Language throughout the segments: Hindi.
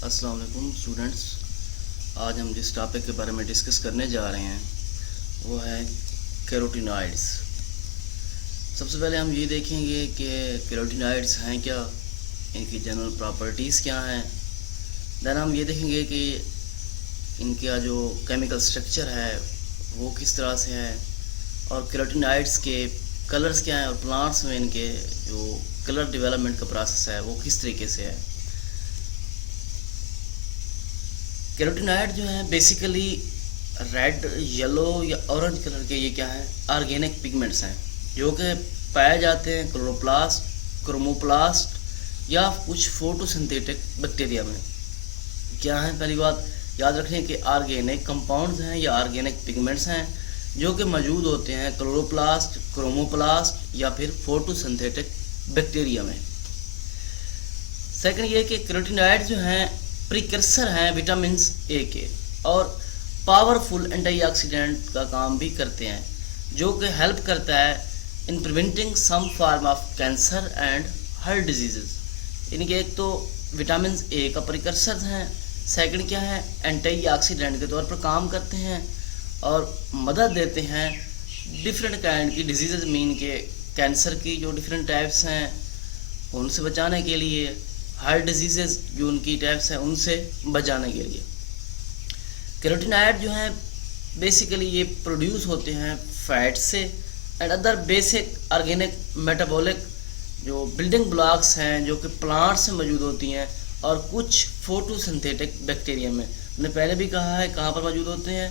अस्सलाम वालेकुम स्टूडेंट्स। आज हम जिस टॉपिक के बारे में डिस्कस करने जा रहे हैं वो है कैरोटीनॉइड्स। सबसे पहले हम ये देखेंगे कि कैरोटीनॉइड्स हैं क्या, इनकी जनरल प्रॉपर्टीज़ क्या हैं। देन हम ये देखेंगे कि इनका जो केमिकल स्ट्रक्चर है वो किस तरह से है, और कैरोटीनॉइड्स के कलर्स क्या हैं, और प्लांट्स में इनके जो कलर डेवलपमेंट का प्रोसेस है वो किस तरीके से है। कैरोटीनॉइड जो है बेसिकली रेड, येलो या ऑरेंज कलर के ये क्या है, ऑर्गेनिक पिगमेंट्स हैं जो कि पाए जाते हैं क्लोरोप्लास्ट, क्रोमोप्लास्ट या कुछ फोटोसिंथेटिक बैक्टीरिया में। क्या है, पहली बात याद रखें कि ऑर्गेनिक कंपाउंड्स हैं या ऑर्गेनिक पिगमेंट्स हैं जो कि मौजूद होते हैं क्लोरोप्लास्ट, क्रोमोप्लास्ट या फिर फोटोसिंथेटिक बैक्टीरिया में। सेकंड ये कि कैरोटीनॉइड जो हैं प्रिकर्सर हैं विटामिन ए के, और पावरफुल एंटीऑक्सीडेंट का काम भी करते हैं जो कि हेल्प करता है in preventing some form of cancer and heart diseases. इनके एक तो विटामिन ए का प्रिकर्सर हैं, सेकंड क्या है, एंटीऑक्सीडेंट के तौर पर काम करते हैं और मदद देते हैं डिफरेंट काइंड की डिजीज़, मीन के कैंसर की जो डिफरेंट टाइप्स हैं उनसे बचाने के लिए, हार्ट डिजीज़ जो उनकी टाइप्स हैं उनसे बचाने के लिए। कैरोटीनॉइड जो हैं बेसिकली ये प्रोड्यूस होते हैं फैट से and other basic organic metabolic जो बिल्डिंग ब्लॉक्स हैं जो कि प्लांट से मौजूद होती हैं, और कुछ फोटोसिंथेटिक बैक्टीरिया में। मैंने पहले भी कहा है कहाँ पर मौजूद होते हैं,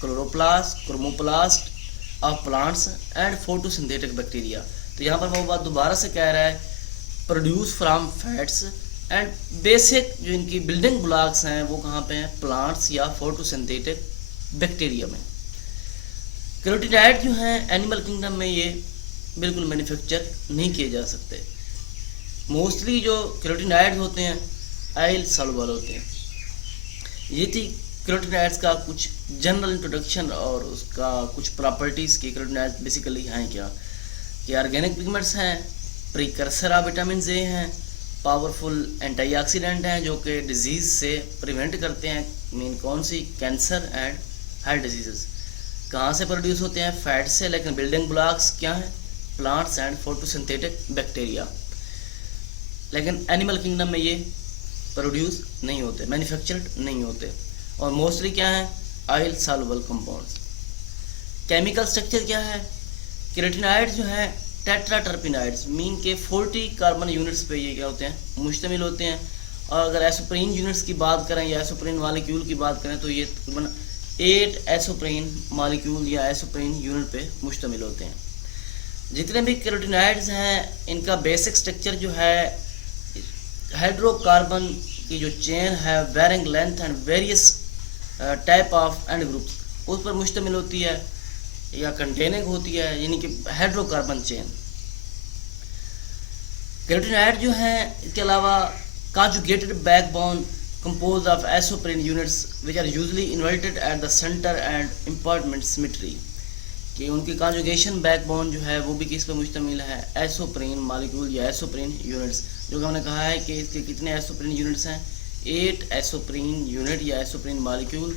chloroplast, chromoplast of plants and photosynthetic bacteria. तो यहाँ पर वो बात दोबारा से कह रहा है, produce from fats and basic जो इनकी बिल्डिंग ब्लॉक्स हैं वो कहाँ पे हैं, प्लांट्स या फोटोसिंथेटिक बैक्टीरिया में। कैरोटीनॉइड जो हैं एनिमल किंगडम में ये बिल्कुल मैन्युफैक्चर नहीं किए जा सकते। मोस्टली जो कैरोटीनॉइड होते हैं ऑयल सॉल्युबल होते हैं। ये थी कैरोटीनॉइड्स का कुछ जनरल इंट्रोडक्शन और उसका कुछ प्रॉपर्टीज़ की। कैरोटीनॉइड्स बेसिकली हैं क्या, कि ऑर्गेनिक पिगमेंट्स हैं, प्रिकर्सर ऑफ विटामिन ए हैं, पावरफुल एंटीऑक्सीडेंट हैं जो कि डिजीज़ से प्रिवेंट करते हैं, मीन कौन सी, कैंसर एंड हार्ट डिजीज़। कहाँ से प्रोड्यूस होते हैं, फैट से, लेकिन बिल्डिंग ब्लॉक्स क्या हैं, प्लांट्स एंड फोटोसिंथेटिक बैक्टीरिया। लेकिन एनिमल किंगडम में ये प्रोड्यूस नहीं होते, मैन्युफैक्चर्ड नहीं होते, और मोस्टली क्या है, oil soluble compounds. Chemical structure क्या है, कैरोटीनॉइड जो है टेट्राटर्पिनॉइड्स मीन के 40 कार्बन यूनिट्स पे ये क्या होते हैं, मुश्तमिल होते हैं। और अगर एसोप्रीन यूनिट्स की बात करें या एसोप्रीन मॉलिक्यूल की बात करें तो ये तकरीबन 8 एसोप्रीन मॉलिक्यूल या एसोप्रीन यूनिट पे मुश्तमिल होते हैं। जितने भी कैरोटीनॉइड्स हैं इनका बेसिक स्ट्रक्चर जो है हाइड्रोकार्बन की जो चेन है varying length and various type of and groups उस पर मुश्तमिल होती है या कंटेनिंग होती है, यानी कि हाइड्रोकार्बन चेन। कैरोटीनॉइड जो है इसके अलावा conjugated backbone composed of isoprene units which are usually inverted at the centre and impartment symmetry, कि उनकी कॉन्जुगेशन बैकबोन जो है वो भी किस पर मुश्तमिल है, एसोप्रीन मॉलिक्यूल या एसोप्रीन यूनिट्स। जो कि हमने कहा है कि इसके कितने एसोप्रीन यूनिट्स हैं, 8 एसोप्रीन यूनिट या एसोप्रीन मॉलिक्यूल,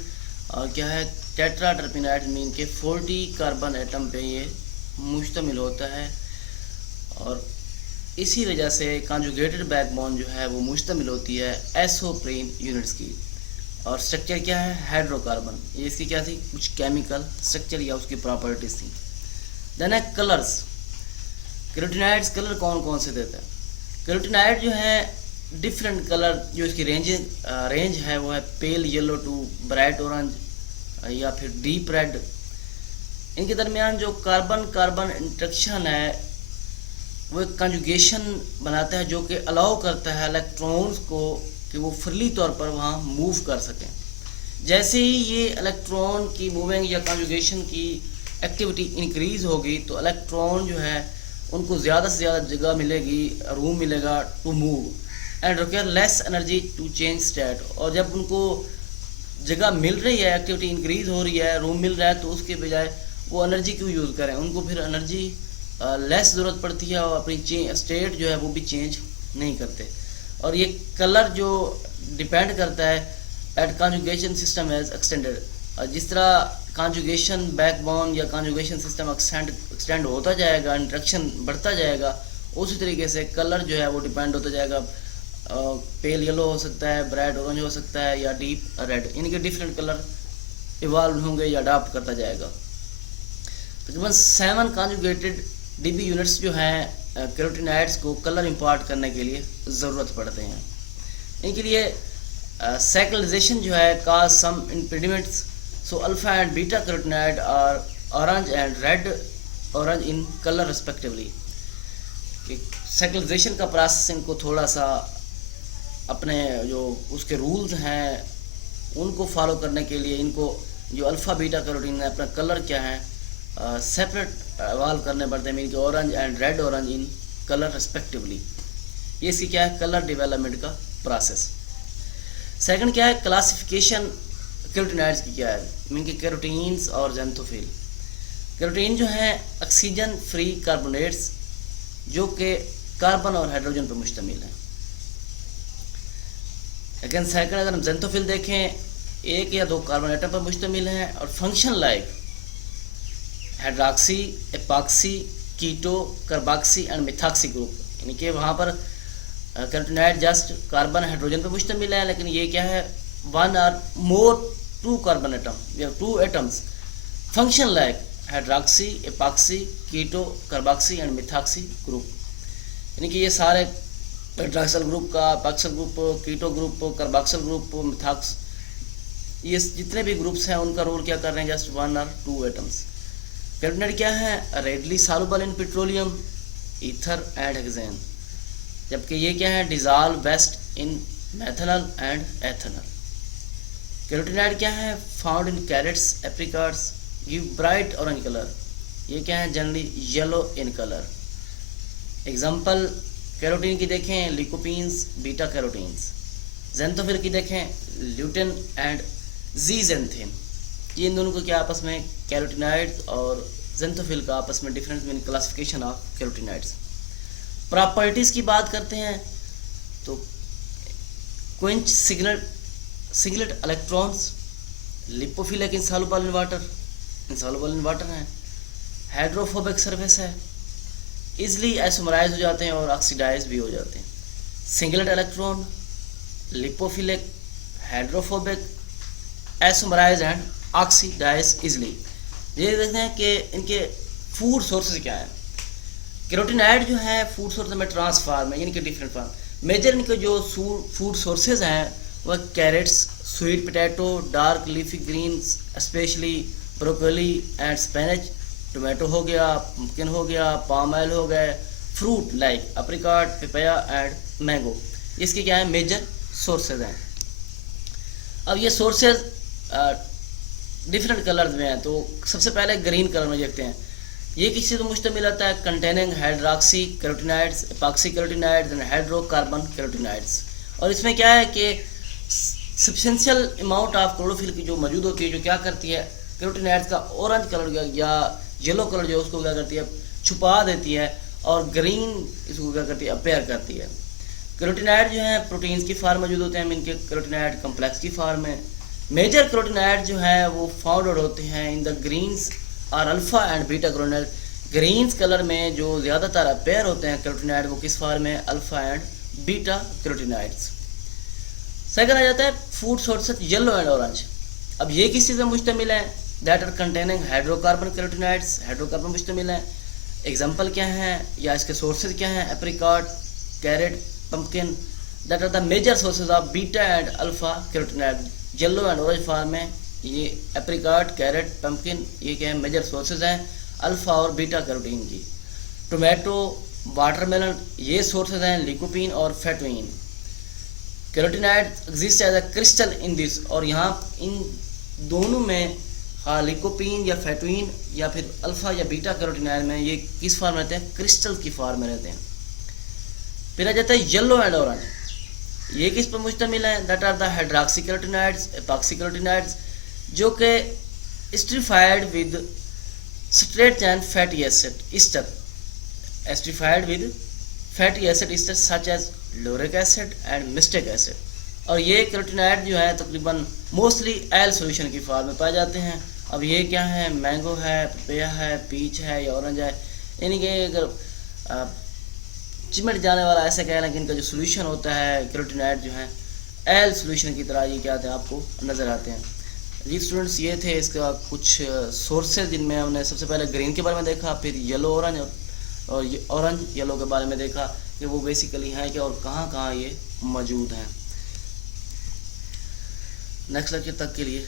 और क्या है, टेट्राटर्पिनॉइड मीन के 40 कार्बन एटम पे ये मुश्तमिल होता है, और इसी वजह से कॉन्जुगेटेड बैकबोन जो है वो मुश्तमिल होती है एसोप्रीन यूनिट्स की। और स्ट्रक्चर क्या है, हाइड्रोकार्बन। ये इसकी क्या थी, कुछ केमिकल स्ट्रक्चर या उसकी प्रॉपर्टीज थी। देन है कलर्स। कैरोटीनॉइड्स कलर कौन कौन से देता है, कैरोटीनॉइड जो है डिफरेंट कलर जो इसकी रेंज है वो है pale yellow to bright orange या फिर डीप रेड। इनके दरमियान जो कार्बन कार्बन इंटरेक्शन है वो एक कंजुगेशन बनाता है जो कि अलाउ करता है इलेक्ट्रॉन्स को कि वो फ्रीली तौर पर वहाँ मूव कर सकें। जैसे ही ये इलेक्ट्रॉन की मूविंग या कंजुगेशन की एक्टिविटी इंक्रीज होगी तो इलेक्ट्रॉन जो है उनको ज़्यादा से ज़्यादा जगह मिलेगी, रूम मिलेगा to move and require less energy to change state. और जब उनको जगह मिल रही है, एक्टिविटी इंक्रीज हो रही है, रूम मिल रहा है, तो उसके बजाय वो एनर्जी क्यों यूज़ करें, उनको फिर एनर्जी लेस ज़रूरत पड़ती है और अपनी स्टेट जो है वो भी चेंज नहीं करते। और ये कलर जो डिपेंड करता है at conjugation system as extended. जिस तरह कॉन्जुगेशन बैकबोन या कॉन्जुगेशन सिस्टम एक्सटेंड होता जाएगा, इंट्रैक्शन बढ़ता जाएगा, उसी तरीके से कलर जो है वो डिपेंड होता जाएगा। पेल येलो हो सकता है, ब्राइट ऑरेंज हो सकता है, या डीप रेड, इनके डिफरेंट कलर इवॉल्व होंगे या अडाप्ट करता जाएगा। तकरीबन 7 कॉन्जुगेटेड डीबी यूनिट्स जो हैं कैरोटीनॉइड्स को कलर इंपार्ट करने के लिए ज़रूरत पड़ते हैं। इनके लिए साइक्लिजाशन जो है cause some impediments, so alpha and beta carotenoid are orange and red orange in colour respectively. Cyclization का प्रोसेस इनको थोड़ा सा अपने जो उसके रूल्स हैं उनको फॉलो करने के लिए इनको जो अल्फ़ा बीटा कैरोटीन है अपना कलर क्या है सेपरेट इवॉल्व करने पड़ते हैं, मीन के orange and red orange in colour respectively. ये इसकी क्या है कलर डेवलपमेंट का प्रोसेस। सेकंड क्या है क्लासिफिकेशन कैरोटीनॉइड्स की क्या है, मीन के कैरोटीन्स और ज़ेंथोफिल। कैरोटीन जो है ऑक्सीजन फ्री कार्बोनेट्स जो कि कार्बन और हाइड्रोजन पर मुश्तमिल है। लेकिन सेकंड अगर हम ज़ेंथोफिल देखें 1 या 2 कार्बन एटम पर मुश्तमिल हैं और function like hydroxy, epoxy, keto, carboxy and methoxy group, यानी कि वहाँ पर कैरोटीनॉइड जस्ट कार्बन हाइड्रोजन पर मुश्तमिल है, लेकिन ये क्या है 1 और मोर 2 कार्बन एटम या 2 atoms function like hydroxy, epoxy, keto, carboxy and methoxy group, यानी कि ये सारे हाइड्रॉक्सल ग्रुप का, epoxyl group, keto group, carboxyl group, methoxy, ये जितने भी ग्रुप्स हैं उनका रोल क्या कर रहे हैं जस्ट 1 और 2 एटम्स। कैरोटीनॉइड क्या है readily soluble in petroleum, ether and hexane, जबकि ये क्या है dissolve best in methanol and ethanol. Carotenoid क्या है found in carrots, apricots, give bright orange colour, ये क्या है generally yellow in colour. Example carotene की देखें लिकोपीन्स, बीटा कैरोटीन्स। ज़ेंथोफिल की देखें ल्यूटेन एंड ज़ीज़ेंथिन। ये इन दोनों को क्या आपस में कैरोटीनॉइड्स और ज़ेंथोफिल का आपस में difference mean classification of carotenoids. Properties की बात करते हैं तो quench singlet electrons, lipophilic insoluble in water, insoluble in water है, हाइड्रोफोबिक सरफेस है, इजली आइसोमराइज हो जाते हैं और ऑक्सीडाइज भी हो जाते हैं। Singlet electron, lipophilic, hydrophobic, isomerize and oxidize easily. ये देखते हैं कि इनके फूड सोर्सेज क्या है। कैरोटीनॉइड जो है फूड सोर्स में ट्रांसफार्म है, यानी कि डिफरेंट फॉर्म। मेजर इनके जो फूड सोर्सेज हैं वह carrots, sweet potato, dark leafy greens especially broccoli and spinach, tomato हो गया, पम्पकिन हो गया, पाम ऑयल हो गए, fruit like apricot, papaya and mango, इसके क्या है मेजर सोर्सेज हैं। अब ये सोर्सेज डिफरेंट कलर्स में हैं, तो सबसे पहले ग्रीन कलर में देखते हैं। ये किसी तो मुश्तमिल आता है containing hydroxy carotenoids, epoxy carotenoids and hydrocarbon carotenoids. और इसमें क्या है कि सब्सटेंशियल अमाउंट ऑफ क्लोरोफिल की जो मौजूद होती है, जो क्या करती है कैरोटीनॉइड्स का ऑरेंज कलर या येलो कलर जो है उसको क्या करती है छुपा देती है, और ग्रीन इसको क्या करती है अपेयर करती है। कैरोटीनॉइड जो है प्रोटीन्स की फॉर्म मौजूद होते हैं, इनके कैरोटीनॉइड कम्प्लेक्स की फॉर्म में। मेजर कैरोटीनॉइड जो है वो फाउंड होते हैं इन द ग्रीन्स और alpha and beta carotenoid. Greens colour में जो ज़्यादातर अपेयर होते हैं कैरोटीनॉइड वो किस फॉर्म में alpha and beta carotenoids. Second आ जाता है food sources yellow and orange. अब ये किस चीज़ में मुश्तमिल है that are containing hydrocarbon carotenoids, hydrocarbon मुश्तमिल है। एग्जाम्पल क्या है या इसके सोर्सेज क्या हैं apricot, carrot, pumpkin, that are the major sources of beta and alpha carotenoid. Yellow and orange form में ये एप्रिकॉट, कैरेट, पम्पकिन ये क्या है मेजर सोर्सेज हैं अल्फा और बीटा कैरोटीन की। टोमेटो, वाटरमेलन ये सोर्सेज हैं लिकोपीन और phytoene. Carotenoid exist as a crystal in this, और यहाँ इन दोनों में हाँ लिकोपीन या फैटोइन या फिर अल्फा या बीटा कैरोटीनॉइड में ये किस फॉर्म में रहते हैं क्रिस्टल की फॉर्म में रहते हैं। फिर आ जाता है येलो एंड ऑरेंज, ये किस पर मुश्तमिल है that are the hydroxy carotenoids, epoxy carotenoids जो कि esterified with straight and fatty acid ester, esterified with fatty acid ester such as lauric acid and myristic acid. और ये कैरोटीनॉइड जो है तकरीबन मोस्टली एल सॉल्यूशन की फॉर्म में पाए जाते हैं। अब ये क्या है, मैंगो है, पपैया है, पीच है या ऑरेंज है, इनके अगर चिमट जाने वाला ऐसा कह लें कि इनका जो सोल्यूशन होता है कैरोटीनॉइड जो है एल सॉल्यूशन की तरह ये क्या आते हैं आपको नज़र आते हैं। जी स्टूडेंट्स, ये थे इसका कुछ सोर्सेज जिनमें हमने सबसे पहले ग्रीन के बारे में देखा, फिर येलो ऑरेंज और ऑरेंज येलो के बारे में देखा कि वो बेसिकली हैं क्या और कहाँ कहाँ ये मौजूद हैं। नेक्स्ट लेक्चर तक के लिए